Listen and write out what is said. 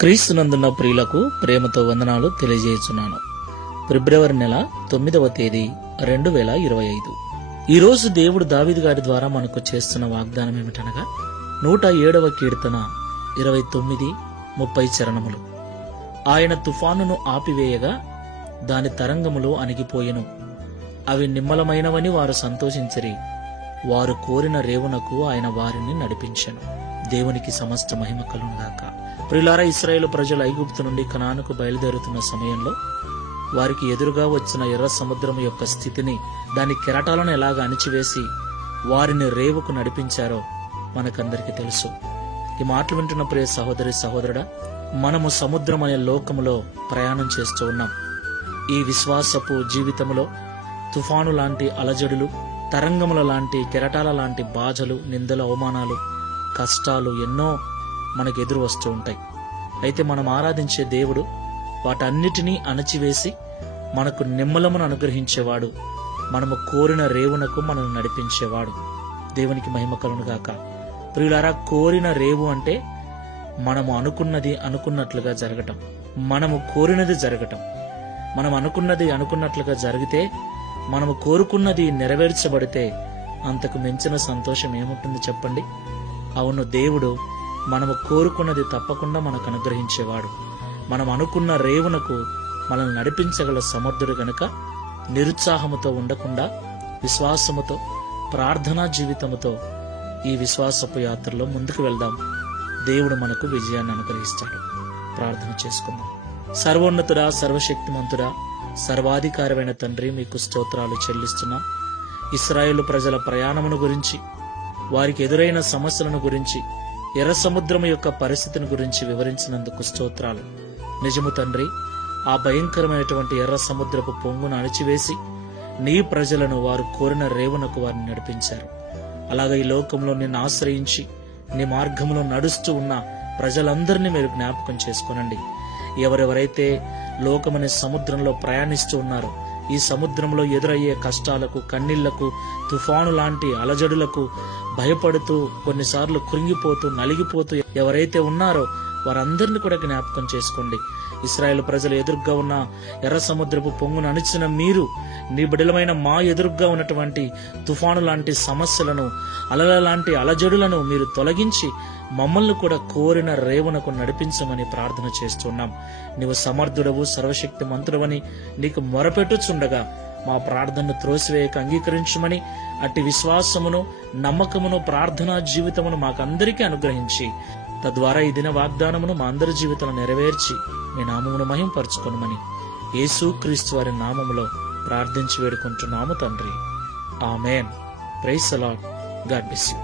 క్రీస్తునందున్న ప్రియులకు ప్రేమతో వందనాలు తెలియజేస్తున్నాను. ఫిబ్రవరి నెల 9వ తేదీ 2025. ఈ రోజు దేవుడు దావీదు గారి ద్వారా మనకు చేస్తున్న వాగ్దానం ఏమిటనగా 107వ కీర్తన 29-30 చరణములు. ఆయన తుఫానును ఆపివేయగా దాని తరంగములు అణిగిపోయెను. అవి నిమ్మలమైనవని వారు సంతోషించిరి. వారు కోరిన రేవునకు ఆయన వారిని నడిపించెను. దేవునికి సమస్త మహిమ కలుగుగాక. ప్రియులారా, ఇశ్రాయేలు ప్రజలు ఐగుప్తు నుండి కనానుకు బయలుదేరుతున్న సమయంలో వారికి ఎదురుగా వచ్చిన ఎర్ర సముద్రం యొక్క స్థితిని, దాని కెరటాలను ఎలాగ అణిచివేసి వారిని రేవుకు నడిపించారో మనకందరికీ తెలుసు. ఈ మాటలు వింటున్న ప్రియ సహోదరి సహోదరుడా, మనము సముద్రం అనే లోకములో ప్రయాణం చేస్తూ ఉన్నాం. ఈ విశ్వాసపు జీవితంలో తుఫాను లాంటి అలజడులు, తరంగముల లాంటి, కెరటాల లాంటి బాధలు, నిందలు, అవమానాలు, కష్టాలు ఎన్నో మనకు ఎదురు వస్తూ ఉంటాయి. అయితే మనం ఆరాధించే దేవుడు వాటన్నిటినీ అణచివేసి మనకు నిమ్మలమును అనుగ్రహించేవాడు. మనము కోరిన రేవునకు మనల్ని నడిపించేవాడు. దేవునికి మహిమ కలుగుగాక. ప్రియులారా, కోరిన రేవు అంటే మనము అనుకున్నది అనుకున్నట్లుగా జరగటం, మనము కోరినది జరగటం. మనం అనుకున్నది అనుకున్నట్లుగా జరిగితే, మనము కోరుకున్నది నెరవేర్చబడితే అంతకు మించిన సంతోషం ఏముంటుంది చెప్పండి? అవును, దేవుడు మనము కోరుకున్నది తప్పకుండా మనకు అనుగ్రహించేవాడు. మనం అనుకున్న రేవునకు మనల్ని నడిపించగల సమర్థుడు గనుక నిరుత్సాహముతో ఉండకుండా విశ్వాసముతో, ప్రార్థనా జీవితముతో ఈ విశ్వాసపు యాత్రలో ముందుకు వెళ్దాం. దేవుడు మనకు విజయాన్ని అనుగ్రహిస్తాడు. ప్రార్థన చేసుకుందాం. సర్వోన్నతుడా, సర్వశక్తిమంతుడా, సర్వాధికారమైన తండ్రి, మీకు స్తోత్రాలు చెల్లిస్తున్నాం. ఇశ్రాయేలు ప్రజల ప్రయాణమును గురించి, వారికి ఎదురైన సమస్యలను గురించి, ఎర్ర సముద్రము యొక్క పరిస్థితిని గురించి వివరించినందుకు స్తోత్రాలు. నిజము తండ్రి, ఆ భయంకరమైనటువంటి ఎర్ర సముద్రపు పొంగును అణిచివేసి నీ ప్రజలను వారు కోరిన రేవునకు వారిని నడిపించారు. అలాగే ఈ లోకంలో నిన్ను ఆశ్రయించి నీ మార్గంలో నడుస్తూ ఉన్న ప్రజలందరినీ మీరు జ్ఞాపకం చేసుకోనండి. ఎవరెవరైతే లోకమనే సముద్రంలో ప్రయాణిస్తూ ఉన్నారో, ఈ సముద్రంలో ఎదురయ్యే కష్టాలకు, కన్నీళ్లకు, తుఫాను లాంటి అలజడులకు భయపడుతూ, కొన్నిసార్లు కృంగిపోతూ, నలిగిపోతూ ఎవరైతే ఉన్నారో వారందరినీ కూడా జ్ఞాపకం చేసుకోండి. ఇశ్రాయేలు ప్రజలు ఎదురుగా ఉన్న ఎర్ర సముద్రపు పొంగును అణిచిన మీరు, నీ బిడ్డలమైన మా ఎదురుగా ఉన్నటువంటి తుఫాను లాంటి సమస్యలను, అలల లాంటి అలజడులను మీరు తొలగించి మమ్మల్ని కూడా కోరిన రేవునకు నడిపించమని ప్రార్థన చేస్తున్నాం. నీవు సమర్థుడవు, సర్వశక్తి మంతుడవని నీకు మొరపెట్టుచుండగా మా ప్రార్థనను త్రోసివేయక అంగీకరించమని, అట్టి విశ్వాసమును, నమ్మకమును, ప్రార్థనా జీవితమును మాకందరికీ అనుగ్రహించి, తద్వారా ఈ దిన వాగ్దానమును మా అందరి జీవితంలో నెరవేర్చి మీ నామమును మహింపరచుకొనుమని యేసుక్రీస్తు వారి నామములో ప్రార్థించి వేడుకుంటున్నాము తండ్రి. Amen. Praise the Lord. God bless you.